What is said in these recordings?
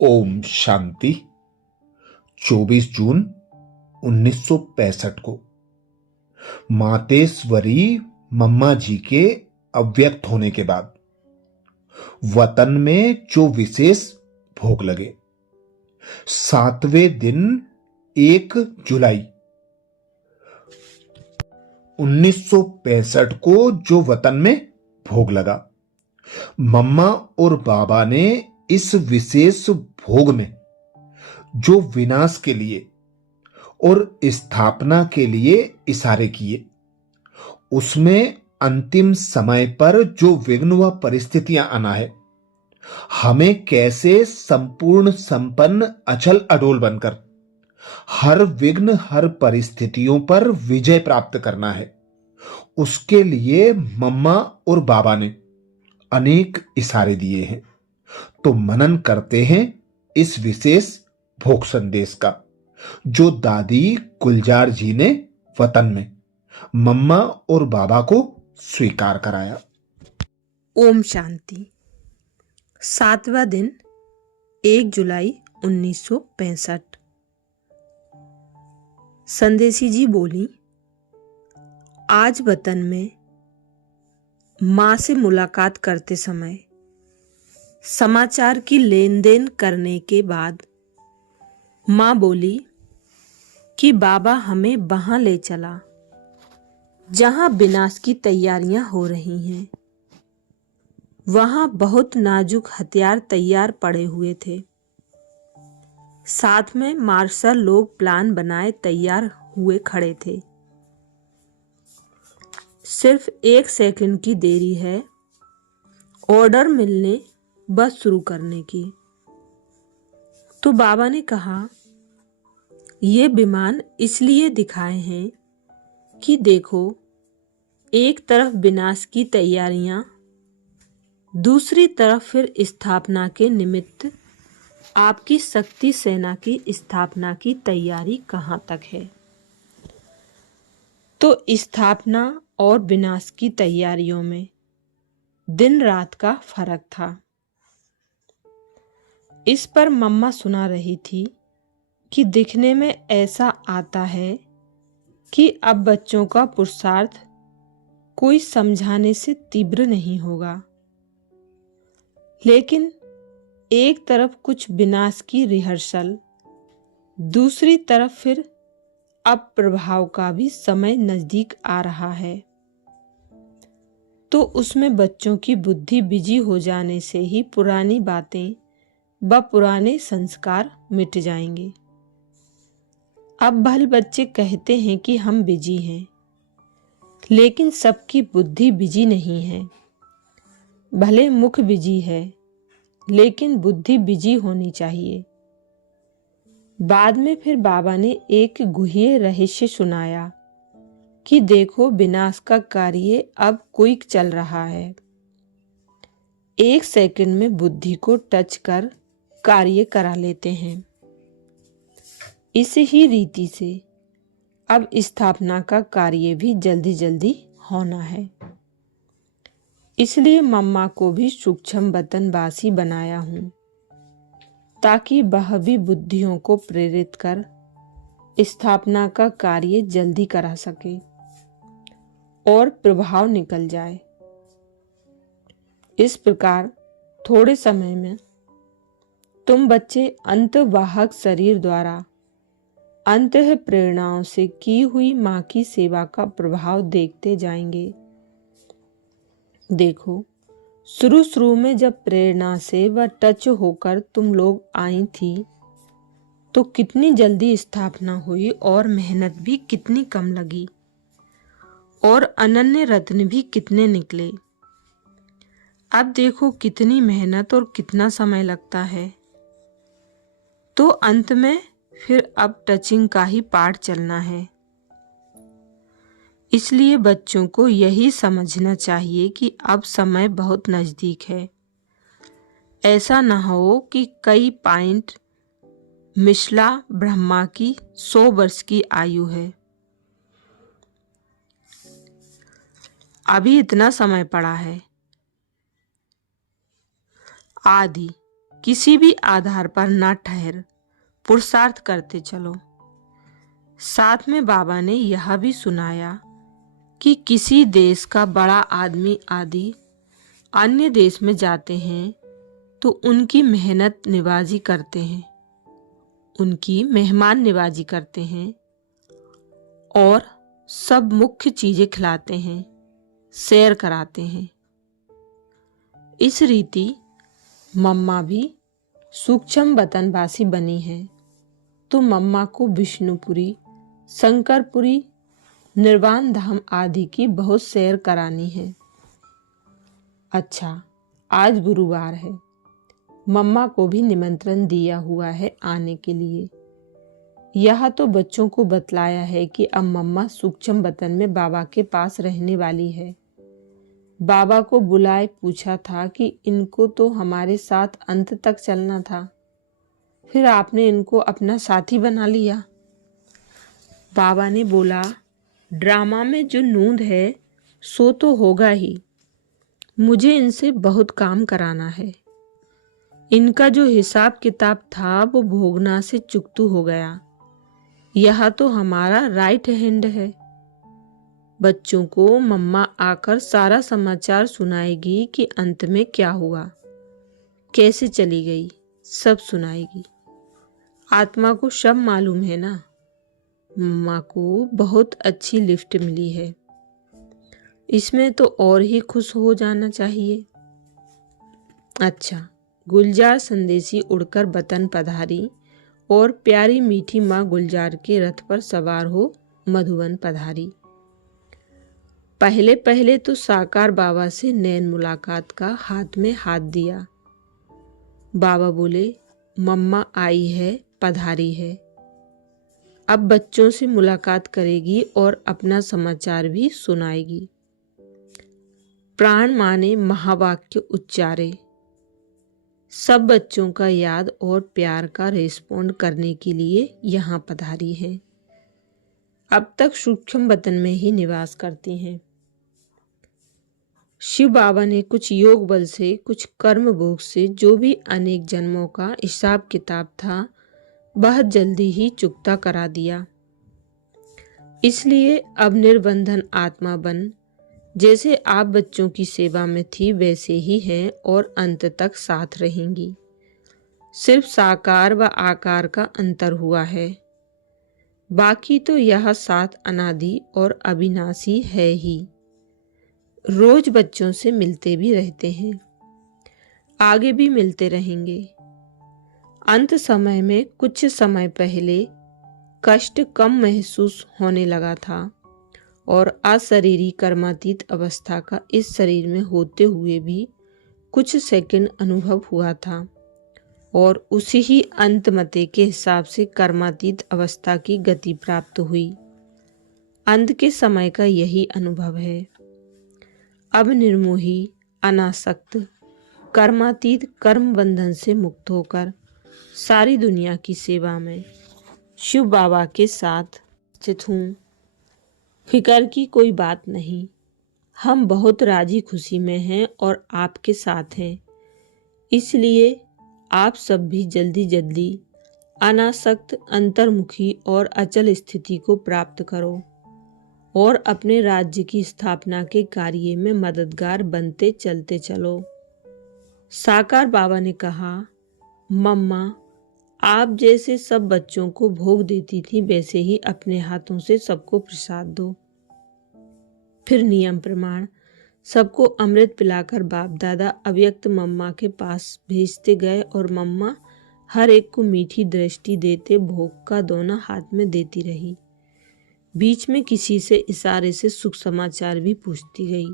ओम शांति। 24 जून 1965 को मातेश्वरी मम्मा जी के अव्यक्त होने के बाद वतन में जो विशेष भोग लगे, 7वें दिन 1 जुलाई 1965 को जो वतन में भोग लगा, मम्मा और बाबा ने इस विशेष भोग में जो विनाश के लिए और स्थापना के लिए इशारे किए, उसमें अंतिम समय पर जो विघ्न व परिस्थितियां आना है, हमें कैसे संपूर्ण संपन्न अचल अडोल बनकर हर विघ्न हर परिस्थितियों पर विजय प्राप्त करना है, उसके लिए मम्मा और बाबा ने अनेक इशारे दिए हैं। तो मनन करते हैं इस विशेष भोग संदेश का, जो दादी गुलजार जी ने वतन में मम्मा और बाबा को स्वीकार कराया। ओम शांति। 7वां दिन 1 जुलाई 1965। संदेशी जी बोली, आज वतन में माँ से मुलाकात करते समय समाचार की लेन देन करने के बाद माँ बोली कि बाबा हमें वहां ले चला जहां विनाश की तैयारियां हो रही हैं। वहां बहुत नाजुक हथियार तैयार पड़े हुए थे। साथ में मार्शल लोग प्लान बनाए तैयार हुए खड़े थे। सिर्फ 1 सेकंड की देरी है ऑर्डर मिलने बस शुरू करने की। तो बाबा ने कहा, ये विमान इसलिए दिखाए हैं कि देखो, एक तरफ विनाश की तैयारियां, दूसरी तरफ फिर स्थापना के निमित्त आपकी शक्ति सेना की स्थापना की तैयारी कहां तक है। तो स्थापना और विनाश की तैयारियों में दिन रात का फर्क था। इस पर मम्मा सुना रही थी कि दिखने में ऐसा आता है कि अब बच्चों का पुरुषार्थ कोई समझाने से तीव्र नहीं होगा, लेकिन एक तरफ कुछ विनाश की रिहर्सल, दूसरी तरफ फिर अब प्रभाव का भी समय नजदीक आ रहा है। तो उसमें बच्चों की बुद्धि बिजी हो जाने से ही पुरानी बातें व पुराने संस्कार मिट जाएंगे। अब भले बच्चे कहते हैं कि हम बिजी हैं, लेकिन सबकी बुद्धि बिजी नहीं है। भले मुख बिजी है, लेकिन बुद्धि बिजी होनी चाहिए। बाद में फिर बाबा ने एक गुह्य रहस्य सुनाया कि देखो, विनाश का कार्य अब क्विक चल रहा है। 1 सेकंड में बुद्धि को टच कर कार्य करा लेते हैं। इस ही रीति से अब स्थापना का कार्य भी जल्दी जल्दी होना है। इसलिए मम्मा को भी सूक्ष्म वतनवासी बनाया हूं, ताकि वह भी बुद्धियों को प्रेरित कर स्थापना का कार्य जल्दी करा सके और प्रभाव निकल जाए। इस प्रकार थोड़े समय में तुम बच्चे अंतवाहक शरीर द्वारा अंतः प्रेरणाओं से की हुई माँ की सेवा का प्रभाव देखते जाएंगे। देखो, शुरू में जब प्रेरणा से व टच होकर तुम लोग आई थी, तो कितनी जल्दी स्थापना हुई और मेहनत भी कितनी कम लगी और अनन्य रत्न भी कितने निकले। अब देखो कितनी मेहनत और कितना समय लगता है। तो अंत में फिर अब टचिंग का ही पाठ चलना है। इसलिए बच्चों को यही समझना चाहिए कि अब समय बहुत नजदीक है। ऐसा न हो कि कई पॉइंट मिशला ब्रह्मा की 100 वर्ष की आयु है, अभी इतना समय पड़ा है। आदि किसी भी आधार पर ना ठहर, पुरुषार्थ करते चलो। साथ में बाबा ने यह भी सुनाया कि किसी देश का बड़ा आदमी आदि अन्य देश में जाते हैं तो उनकी मेहनत निवाजी करते हैं, उनकी मेहमान निवाजी करते हैं और सब मुख्य चीजें खिलाते हैं, सैर कराते हैं। इस रीति मम्मा भी सूक्ष्म वतनवासी बनी है तो मम्मा को विष्णुपुरी, शंकरपुरी, निर्वाण धाम आदि की बहुत सैर करानी है। अच्छा, आज गुरुवार है, मम्मा को भी निमंत्रण दिया हुआ है आने के लिए। यह तो बच्चों को बतलाया है कि अब मम्मा सूक्ष्म वतन में बाबा के पास रहने वाली है। बाबा को बुलाए पूछा था कि इनको तो हमारे साथ अंत तक चलना था, फिर आपने इनको अपना साथी बना लिया। बाबा ने बोला, ड्रामा में जो नूंद है सो तो होगा ही, मुझे इनसे बहुत काम कराना है। इनका जो हिसाब किताब था वो भोगना से चुकतू हो गया। यह तो हमारा राइट हैंड है। बच्चों को मम्मा आकर सारा समाचार सुनाएगी कि अंत में क्या हुआ, कैसे चली गई, सब सुनाएगी। आत्मा को सब मालूम है ना। मम्मा को बहुत अच्छी लिफ्ट मिली है, इसमें तो और ही खुश हो जाना चाहिए। अच्छा, गुलजार संदेशी उड़कर वतन पधारी और प्यारी मीठी माँ गुलजार के रथ पर सवार हो मधुबन पधारी। पहले पहले तो साकार बाबा से नैन मुलाकात का हाथ में हाथ दिया। बाबा बोले, मम्मा आई है, पधारी है। अब बच्चों से मुलाकात करेगी और अपना समाचार भी सुनाएगी। प्राण माने महावाक्य उच्चारे। सब बच्चों का याद और प्यार का रेस्पॉन्ड करने के लिए यहाँ पधारी है। अब तक सूक्ष्म वतन में ही निवास करती हैं। शिव बाबा ने कुछ योग बल से, कुछ कर्म भोग से जो भी अनेक जन्मों का हिसाब किताब था बहुत जल्दी ही चुकता करा दिया। इसलिए अब निर्बंधन आत्मा बन, जैसे आप बच्चों की सेवा में थी वैसे ही हैं और अंत तक साथ रहेंगी। सिर्फ साकार व आकार का अंतर हुआ है, बाकी तो यह साथ अनादि और अविनाशी है ही। रोज बच्चों से मिलते भी रहते हैं, आगे भी मिलते रहेंगे। अंत समय में कुछ समय पहले कष्ट कम महसूस होने लगा था और अशरीरी कर्मातीत अवस्था का इस शरीर में होते हुए भी कुछ सेकंड अनुभव हुआ था और उसी ही अंत मते के हिसाब से कर्मातीत अवस्था की गति प्राप्त हुई। अंत के समय का यही अनुभव है। अब निर्मोही, अनासक्त, कर्मातीत कर्म बंधन से मुक्त होकर सारी दुनिया की सेवा में शिव बाबा के साथ स्थित हूँ। फिकर की कोई बात नहीं, हम बहुत राजी खुशी में हैं और आपके साथ हैं। इसलिए आप सब भी जल्दी जल्दी अनासक्त, अंतर्मुखी और अचल स्थिति को प्राप्त करो और अपने राज्य की स्थापना के कार्य में मददगार बनते चलते चलो। साकार बाबा ने कहा, मम्मा आप जैसे सब बच्चों को भोग देती थी वैसे ही अपने हाथों से सबको प्रसाद दो। फिर नियम प्रमाण सबको अमृत पिलाकर बाप दादा अव्यक्त मम्मा के पास भेजते गए और मम्मा हर एक को मीठी दृष्टि देते भोग का दोनों हाथ में देती रही। बीच में किसी से इशारे से सुख समाचार भी पूछती गई,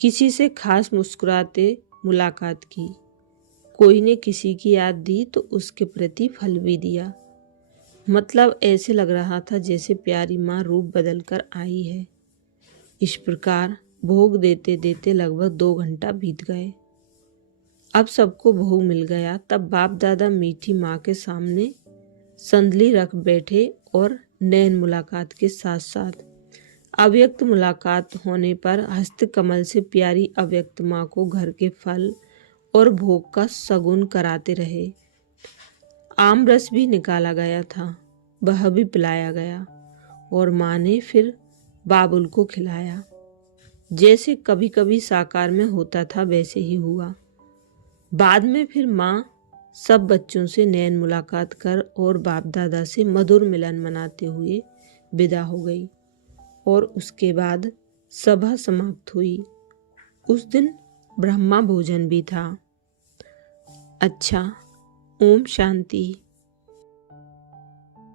किसी से खास मुस्कुराते मुलाकात की, कोई ने किसी की याद दी तो उसके प्रति फल भी दिया। मतलब ऐसे लग रहा था जैसे प्यारी माँ रूप बदल कर आई है। इस प्रकार भोग देते देते लगभग 2 घंटा बीत गए। अब सबको भोग मिल गया। तब बाप दादा मीठी माँ के सामने संदली रख बैठे और नैन मुलाकात के साथ साथ अव्यक्त मुलाकात होने पर हस्त कमल से प्यारी अव्यक्त माँ को घर के फल और भोग का शगुन कराते रहे। आम रस भी निकाला गया था, वह भी पिलाया गया और माँ ने फिर बाबुल को खिलाया। जैसे कभी कभी साकार में होता था वैसे ही हुआ। बाद में फिर माँ सब बच्चों से नैन मुलाकात कर और बाप दादा से मधुर मिलन मनाते हुए विदा हो गई और उसके बाद सभा समाप्त हुई। उस दिन ब्रह्मा भोजन भी था। अच्छा, ओम शांति।